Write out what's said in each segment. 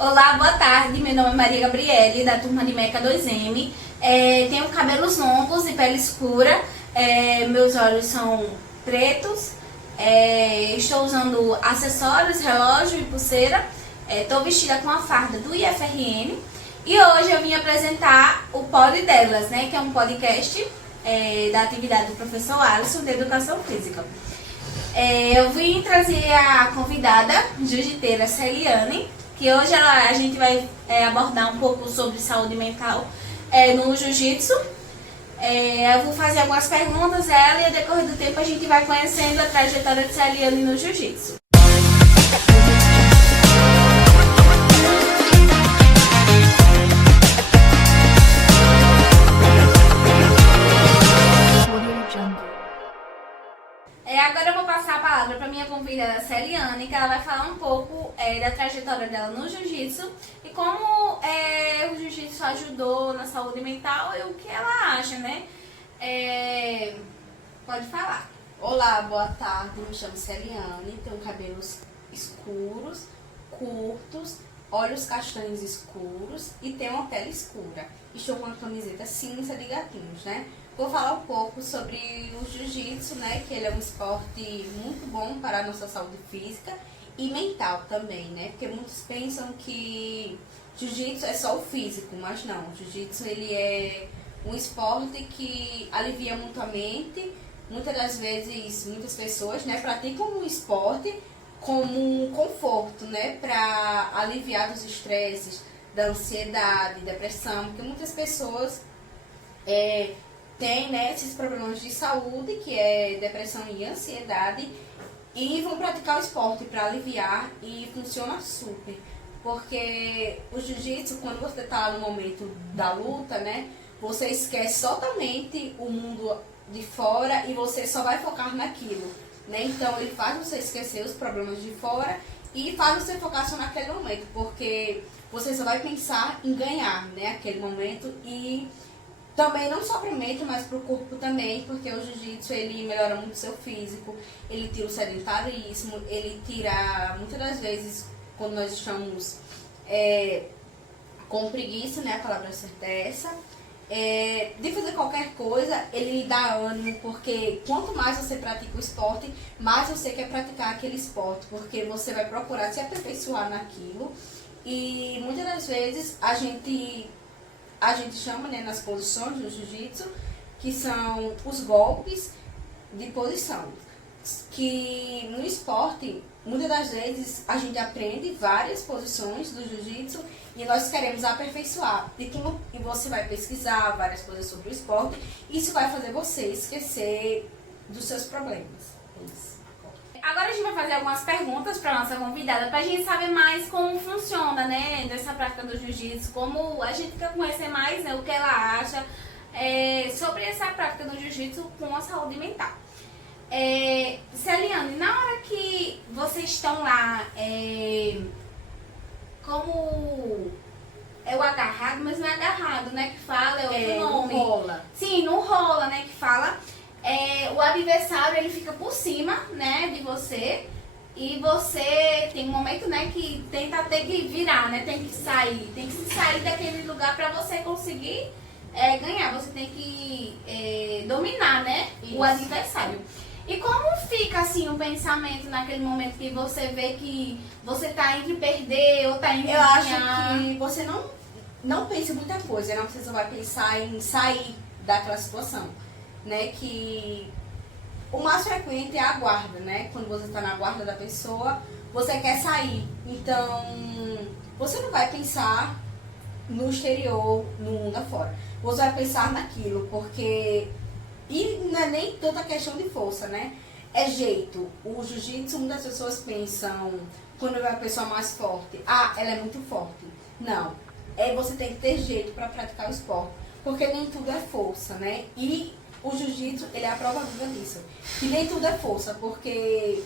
Olá, boa tarde. Meu nome é Maria Gabriele, da turma de Meca 2M. Tenho cabelos longos e pele escura. Meus olhos são pretos. Estou usando acessórios, relógio e pulseira. Estou vestida com a farda do IFRN. E hoje eu vim apresentar o Pod Delas, né, que é um podcast da atividade do professor Alisson de Educação Física. Eu vim trazer a convidada jiu-jiteira Celiane, que hoje a gente vai abordar um pouco sobre saúde mental no jiu-jitsu. Eu vou fazer algumas perguntas a ela e ao decorrer do tempo a gente vai conhecendo a trajetória de Celiane no jiu-jitsu. Agora eu vou passar a palavra para minha convidada Celiane, que ela vai falar um pouco da trajetória dela no jiu-jitsu e como o jiu-jitsu ajudou na saúde mental e o que ela acha, né? Pode falar. Olá, boa tarde, me chamo Celiane, tenho cabelos escuros, curtos, olhos castanhos escuros e tenho uma pele escura. Estou com uma camiseta cinza de gatinhos, né? Vou falar um pouco sobre o jiu-jitsu, né? Que ele é um esporte muito bom para a nossa saúde física e mental também, né? Porque muitos pensam que jiu-jitsu é só o físico, mas não. O jiu-jitsu ele é um esporte que alivia muito a mente. Muitas das vezes, muitas pessoas, né, praticam o esporte como um conforto, né? Para aliviar dos estresses, da ansiedade, depressão, porque muitas pessoas têm, né, esses problemas de saúde, que é depressão e ansiedade, e vão praticar o esporte para aliviar e funciona super. Porque o jiu-jitsu, quando você está no momento da luta, né, você esquece totalmente o mundo de fora e você só vai focar naquilo, né? Então ele faz você esquecer os problemas de fora e faz você focar só naquele momento, porque você só vai pensar em ganhar, né, aquele momento. E também não só para a mente, mas para o corpo também, porque o jiu-jitsu ele melhora muito o seu físico, ele tira o sedentarismo, ele tira, muitas das vezes, quando nós estamos com preguiça, né, a palavra certa é essa, de fazer qualquer coisa, ele dá ânimo, porque quanto mais você pratica o esporte, mais você quer praticar aquele esporte, porque você vai procurar se aperfeiçoar naquilo. E muitas das vezes a gente chama, né, nas posições do jiu-jitsu, que são os golpes de posição, que no esporte, muitas das vezes, a gente aprende várias posições do jiu-jitsu e nós queremos aperfeiçoar. E você vai pesquisar várias coisas sobre o esporte, e isso vai fazer você esquecer dos seus problemas. Agora a gente vai fazer algumas perguntas para nossa convidada, para a gente saber mais como funciona, né, dessa prática do jiu-jitsu, como a gente quer conhecer mais, né, o que ela acha sobre essa prática do jiu-jitsu com a saúde mental. Celiane, na hora que vocês estão lá, como é o agarrado, mas não é agarrado, né, que fala, é outro nome. Não rola. Sim, não rola, né, que fala. O adversário ele fica por cima, né, de você, e você tem um momento, né, que tem que virar, né, tem que sair daquele lugar para você conseguir ganhar. Você tem que dominar, né, o adversário. E como fica assim o pensamento naquele momento que você vê que você tá entre perder ou tá entre ganhar? Eu acho que você não pense muita coisa, não, você só vai pensar em sair daquela situação, né, que o mais frequente é a guarda, né, quando você está na guarda da pessoa, você quer sair, então você não vai pensar no exterior, no mundo afora, você vai pensar naquilo, porque, e não é nem toda questão de força, né, é jeito. O jiu-jitsu, muitas pessoas pensam, quando é uma pessoa mais forte, ela é muito forte. Não, você tem que ter jeito para praticar o esporte, porque nem tudo é força, né, e o jiu-jitsu, ele é a prova viva disso. Que nem tudo é força, porque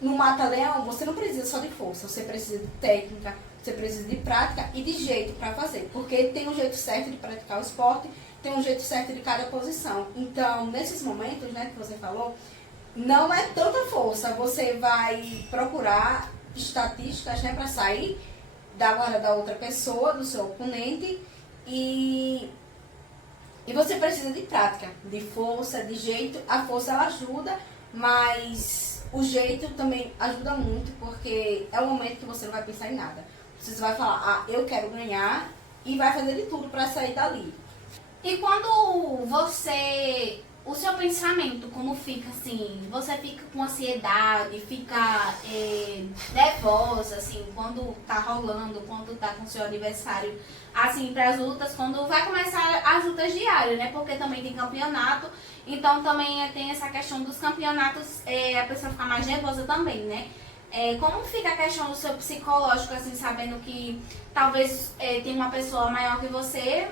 no mata-leão você não precisa só de força, você precisa de técnica, você precisa de prática e de jeito para fazer. Porque tem um jeito certo de praticar o esporte, tem um jeito certo de cada posição. Então, nesses momentos, né, que você falou, não é tanta força. Você vai procurar estatísticas, né, para sair da guarda da outra pessoa, do seu oponente, e você precisa de prática, de força, de jeito. A força ela ajuda, mas o jeito também ajuda muito, porque é um momento que você não vai pensar em nada. Você vai falar, ah, eu quero ganhar, e vai fazer de tudo para sair dali. E quando você, o seu pensamento, como fica assim, você fica com ansiedade, fica nervosa, assim, quando tá rolando, quando tá com o seu aniversário, assim, para as lutas, quando vai começar as lutas diárias, né? Porque também tem campeonato, então também tem essa questão dos campeonatos, a pessoa fica mais nervosa também, né? Como fica a questão do seu psicológico, assim, sabendo que talvez tem uma pessoa maior que você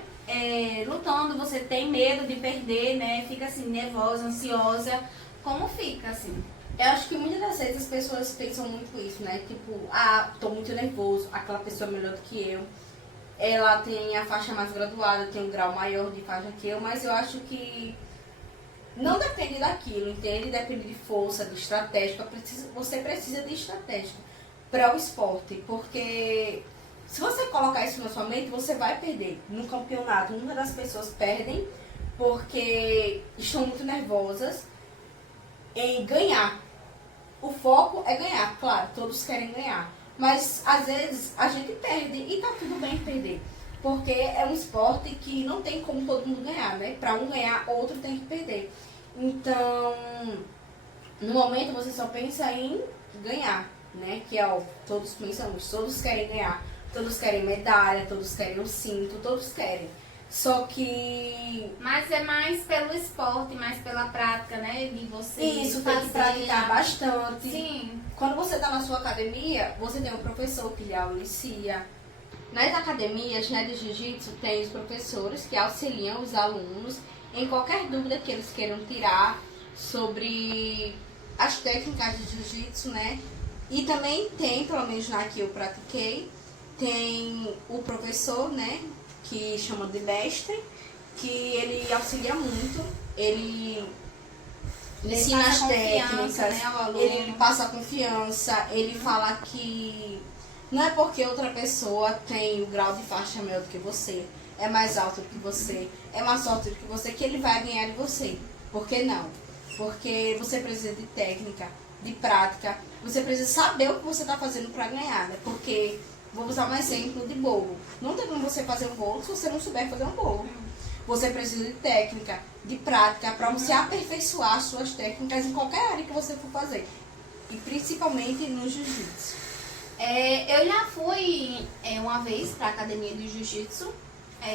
lutando, você tem medo de perder, né? Fica assim, nervosa, ansiosa. Como fica, assim? Eu acho que muitas das vezes as pessoas pensam muito isso, né? Tipo, ah, tô muito nervoso, aquela pessoa é melhor do que eu. Ela tem a faixa mais graduada, tem um grau maior de faixa que eu, mas eu acho que não depende daquilo, entende? Depende de força, de estratégia. Você precisa de estratégia para o esporte, porque se você colocar isso na sua mente, você vai perder. No campeonato, muitas das pessoas perdem porque estão muito nervosas em ganhar. O foco é ganhar, claro, todos querem ganhar. Mas às vezes a gente perde e tá tudo bem perder. Porque é um esporte que não tem como todo mundo ganhar, né? Para um ganhar, outro tem que perder. Então, no momento você só pensa em ganhar, né? Que é o todos pensamos, todos querem ganhar. Todos querem medalha, todos querem um cinto, todos querem. Só que... Mas é mais pelo esporte, mais pela prática, né? De você Isso, tem que praticar bastante. Sim. Quando você está na sua academia, você tem um professor que lhe auxilia. Nas academias, né, de jiu-jitsu, tem os professores que auxiliam os alunos em qualquer dúvida que eles queiram tirar sobre as técnicas de jiu-jitsu, né? E também tem, pelo menos na que eu pratiquei, tem o professor, né, que chama de mestre, que ele auxilia muito, ele ensina as técnicas, né, ele passa confiança, ele fala que não é porque outra pessoa tem o grau de faixa maior do que você, é mais alto do que você, é mais alto do que você, que ele vai ganhar de você. Por que não? Porque você precisa de técnica, de prática, você precisa saber o que você está fazendo para ganhar, né? Porque, vou usar um exemplo de bolo. Não tem como você fazer um bolo se você não souber fazer um bolo. Você precisa de técnica, de prática, para você aperfeiçoar suas técnicas em qualquer área que você for fazer. E principalmente no jiu-jitsu. Eu já fui uma vez para a academia de jiu-jitsu,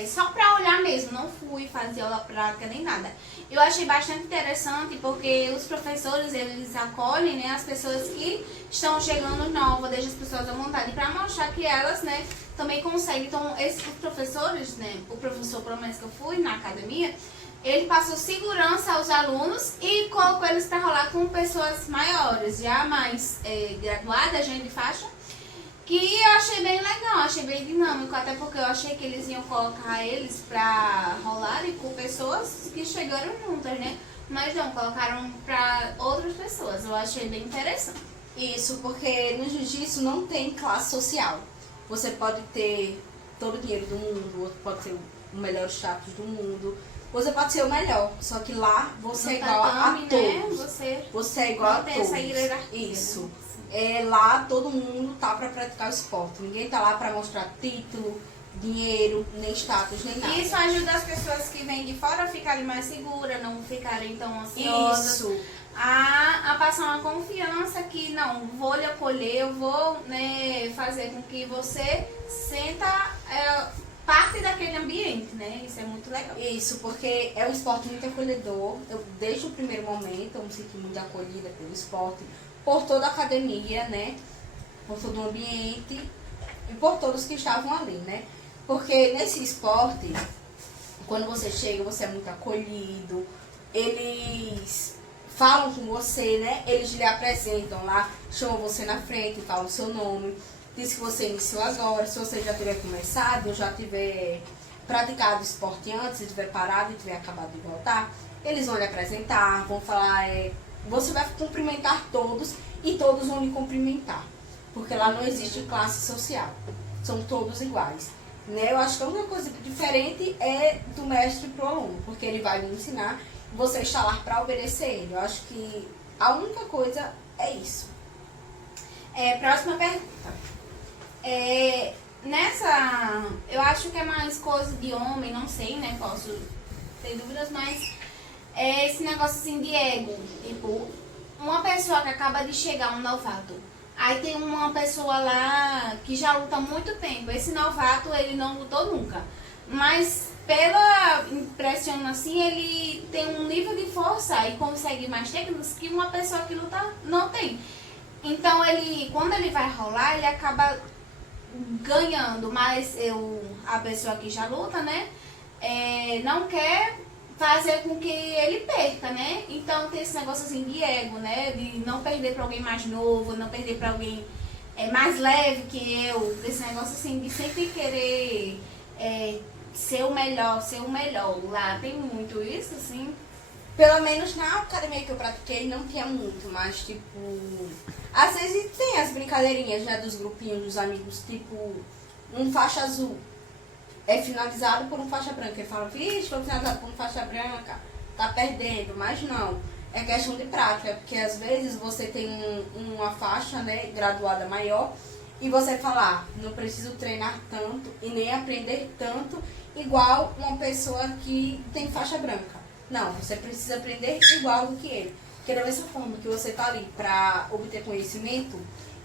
só para olhar mesmo, não fui fazer aula prática nem nada. Eu achei bastante interessante porque os professores, eles acolhem, né, as pessoas que estão chegando novas, deixam as pessoas à vontade para mostrar que elas, né, também conseguem. Então, esses professores, né, o professor, pelo menos que eu fui na academia, ele passou segurança aos alunos e colocou eles para rolar com pessoas maiores, já mais graduadas, já de faixa, que eu achei bem legal, achei bem dinâmico, até porque eu achei que eles iam colocar eles pra rolarem com pessoas que chegaram juntas, né? Mas não, colocaram pra outras pessoas, eu achei bem interessante. Isso, porque no jiu-jitsu não tem classe social. Você pode ter todo o dinheiro do mundo, outro pode ter o melhor status do mundo, você pode ser o melhor, só que lá você é igual a todos. Né? Você é igual a todos. Essa hierarquia, isso. Né? Lá todo mundo tá para praticar o esporte. Ninguém tá lá para mostrar título, dinheiro, nem status, nem nada. Isso ajuda as pessoas que vêm de fora a ficarem mais seguras, não ficarem tão ansiosas. Isso. A passar uma confiança que não, vou lhe acolher, eu vou, né, fazer com que você sinta parte daquele ambiente, né? Isso é muito legal. Isso, porque é um esporte muito acolhedor. Eu, desde o primeiro momento, eu me senti muito acolhida pelo esporte, por toda a academia, né? Por todo o ambiente e por todos que estavam ali, né? Porque nesse esporte, quando você chega, você é muito acolhido, eles falam com você, né? Eles lhe apresentam lá, chamam você na frente, falam o seu nome, diz que você iniciou agora, se você já tiver começado, já tiver praticado esporte antes, tiver parado e tiver acabado de voltar, eles vão lhe apresentar, vão falar, você vai cumprimentar todos e todos vão lhe cumprimentar, porque lá não existe classe social. são todos iguais. Né? Eu acho que a única coisa diferente é do mestre pro aluno, porque ele vai lhe ensinar e você está lá para obedecer ele. Eu acho que a única coisa é isso. Próxima pergunta. Eu acho que é mais coisa de homem, não sei, né? Posso ter dúvidas, mas esse negócio assim de ego. Tipo, uma pessoa que acaba de chegar, um novato, aí tem uma pessoa lá que já luta há muito tempo. Esse novato, ele não lutou nunca. Mas pela impressão assim, ele tem um nível de força e consegue mais técnicas que uma pessoa que luta não tem. Então, quando ele vai rolar, ele acaba ganhando, mas a pessoa que já luta, né, não quer fazer com que ele perca, né? Então, tem esse negócio assim de ego, né, de não perder para alguém mais novo, não perder para alguém mais leve que eu, desse negócio assim de sempre querer ser o melhor. Lá tem muito isso, assim. Pelo menos na academia que eu pratiquei não tinha muito, mas tipo... Às vezes tem as brincadeirinhas, né, dos grupinhos, dos amigos, tipo... Um faixa azul é finalizado por um faixa branca. Ele fala, vixe, foi finalizado por um faixa branca, tá perdendo. Mas não, é questão de prática, porque às vezes você tem uma faixa, né, graduada maior, e você fala, não preciso treinar tanto e nem aprender tanto igual uma pessoa que tem faixa branca. Não, você precisa aprender igual do que ele. Porque da mesma forma que você tá ali para obter conhecimento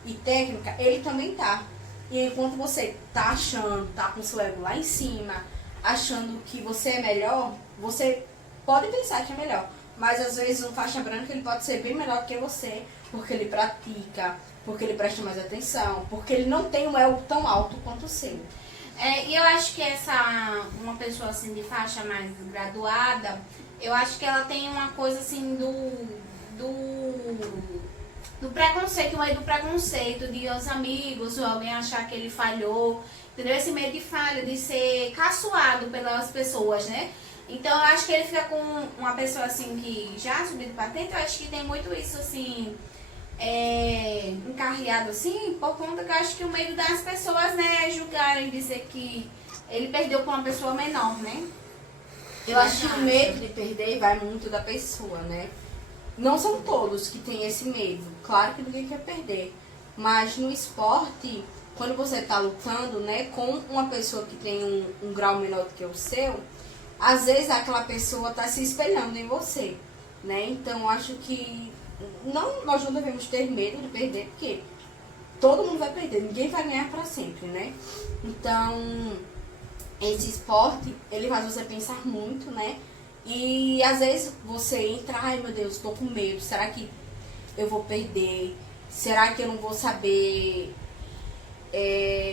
e técnica, ele também tá. E enquanto você tá achando, tá com o seu ego lá em cima, achando que você é melhor, você pode pensar que é melhor. Mas às vezes um faixa branca ele pode ser bem melhor que você, porque ele pratica, porque ele presta mais atenção, porque ele não tem um ego tão alto quanto o seu. E eu acho que uma pessoa assim de faixa mais graduada, eu acho que ela tem uma coisa assim do preconceito, meio do preconceito de os amigos, ou alguém achar que ele falhou, entendeu? Esse medo de falha, de ser caçoado pelas pessoas, né? Então eu acho que ele fica com uma pessoa assim que já subiu de patente, eu acho que tem muito isso assim, encarreado assim, por conta que eu acho que o medo das pessoas, né, julgarem, dizer que ele perdeu com uma pessoa menor, né? Eu acho que o medo de perder vai muito da pessoa, né? Não são todos que têm esse medo. Claro que ninguém quer perder. Mas no esporte, quando você está lutando, né, com uma pessoa que tem um grau menor do que o seu, às vezes aquela pessoa está se espelhando em você, né? Então, acho que nós não devemos ter medo de perder, porque todo mundo vai perder, ninguém vai ganhar para sempre, né? Então, esse esporte, ele faz você pensar muito, né? E às vezes você entra, ai meu Deus, estou com medo, será que eu vou perder? Será que eu não vou saber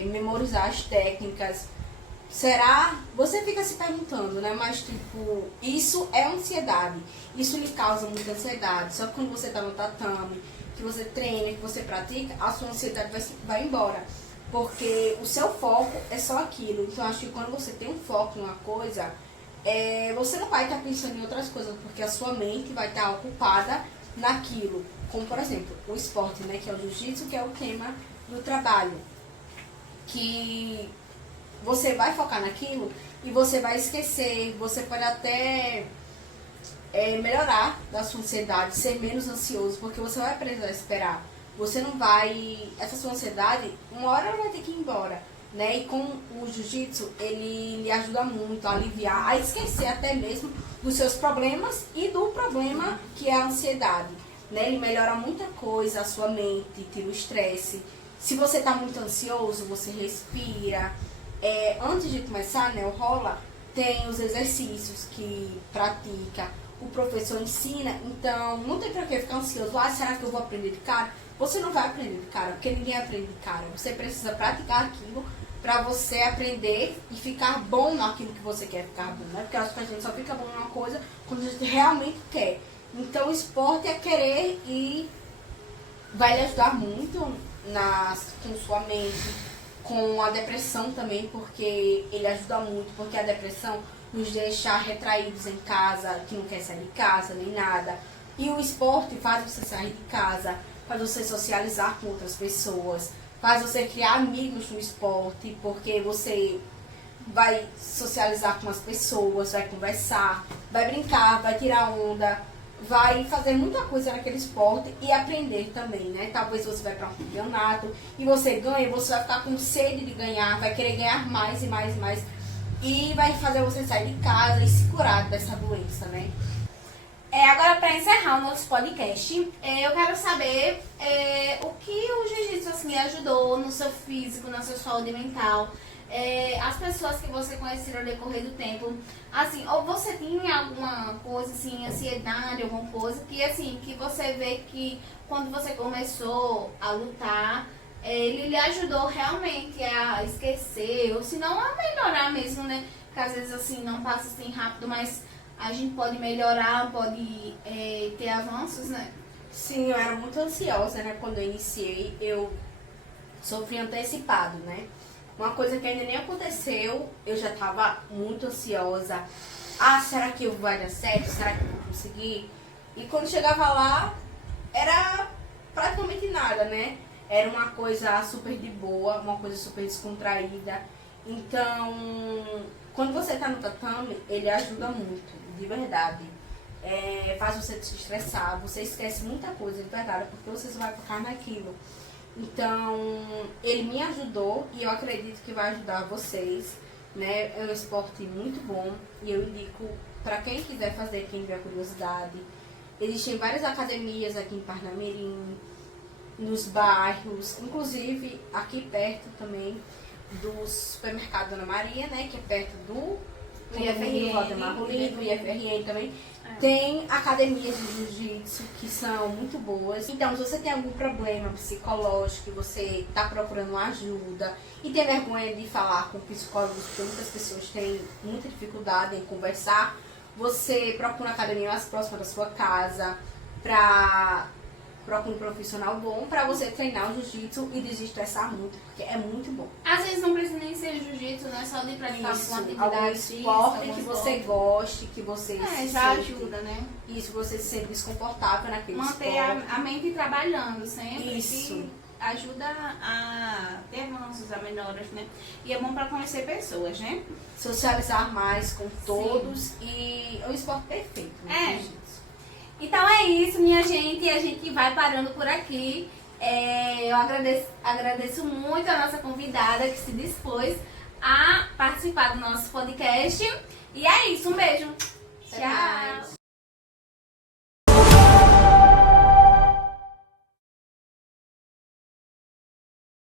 memorizar as técnicas? Será? Você fica se perguntando, né? Mas tipo, isso é ansiedade, isso lhe causa muita ansiedade. Só que quando você tá no tatame, que você treina, que você pratica, a sua ansiedade vai embora. Porque o seu foco é só aquilo. Então acho que quando você tem um foco em uma coisa, você não vai estar pensando em outras coisas, porque a sua mente vai estar ocupada naquilo. Como, por exemplo, o esporte, né, que é o jiu-jitsu, que é o tema do trabalho. Que você vai focar naquilo e você vai esquecer, você pode até melhorar da sua ansiedade, ser menos ansioso, porque você vai precisar esperar. Você não vai... Essa sua ansiedade, uma hora ela vai ter que ir embora. Né? E com o jiu-jitsu, ele lhe ajuda muito a aliviar, a esquecer até mesmo dos seus problemas e do problema que é a ansiedade. Né? Ele melhora muita coisa, a sua mente, tira o estresse. Se você está muito ansioso, você respira. Antes de começar, né, o rola, tem os exercícios que pratica, o professor ensina, então não tem pra que ficar ansioso. Será que eu vou aprender de cara? Você não vai aprender de cara, porque ninguém aprende de cara. Você precisa praticar aquilo pra você aprender e ficar bom naquilo que você quer ficar bom, né? Porque acho que a gente só fica bom numa coisa quando a gente realmente quer. Então o esporte é querer e vai lhe ajudar muito com sua mente, com a depressão também, porque ele ajuda muito, porque a depressão nos deixa retraídos em casa, que não quer sair de casa, nem nada. E o esporte faz você sair de casa, faz você socializar com outras pessoas, faz você criar amigos no esporte, porque você vai socializar com as pessoas, vai conversar, vai brincar, vai tirar onda, vai fazer muita coisa naquele esporte e aprender também, né? Talvez você vai para um campeonato e você ganha, você vai ficar com sede de ganhar, vai querer ganhar mais e mais e mais. E vai fazer você sair de casa e se curar dessa doença, né? Agora, para encerrar o nosso podcast, eu quero saber o que o jiu-jitsu assim, ajudou no seu físico, na sua saúde mental. As pessoas que você conheceu ao decorrer do tempo, assim, ou você tinha alguma coisa, assim, ansiedade, alguma coisa, que assim, que você vê que quando você começou a lutar, ele lhe ajudou realmente a esquecer, ou se não a melhorar mesmo, né? Porque às vezes assim, não passa assim rápido, mas a gente pode melhorar, pode ter avanços, né? Sim, eu era muito ansiosa, né? Quando eu iniciei, eu sofri antecipado, né? Uma coisa que ainda nem aconteceu, eu já estava muito ansiosa. Ah, será que vai dar certo? Será que eu vou conseguir? E quando chegava lá, era praticamente nada, né? Era uma coisa super de boa, uma coisa super descontraída. Então, quando você tá no tatame, ele ajuda muito, de verdade. Faz você se estressar, você esquece muita coisa, de verdade, porque você só vai focar naquilo. Então, ele me ajudou e eu acredito que vai ajudar vocês, né? É um esporte muito bom e eu indico para quem quiser fazer, quem tiver curiosidade. Existem várias academias aqui em Parnamirim, nos bairros, inclusive aqui perto também do supermercado Ana Maria, né? Que é perto do IFRN, do IFRN também. Tem academias de jiu-jitsu que são muito boas. Então, se você tem algum problema psicológico, você está procurando ajuda e tem vergonha de falar com psicólogos, porque muitas pessoas têm muita dificuldade em conversar, você procura uma academia mais próxima da sua casa, procura um profissional bom para você treinar o jiu-jitsu e desestressar muito, porque é muito bom. Às vezes não precisa nem ser jiu-jitsu, né? Só de praticar Isso, uma algum atividade esporte física, que algum você esporte. goste, que você se Já sente- ajuda, né? Isso, você se sente desconfortável naquele Manter esporte. a mente trabalhando sempre, Isso. que ajuda a ter avanços, a melhoras, né? E é bom para conhecer pessoas, né? Socializar mais com todos e é um esporte perfeito, né? É. Jiu-jitsu. Então é isso, minha gente. A gente vai parando por aqui. Eu agradeço muito a nossa convidada que se dispôs a participar do nosso podcast. E é isso, um beijo. Até Tchau. mais.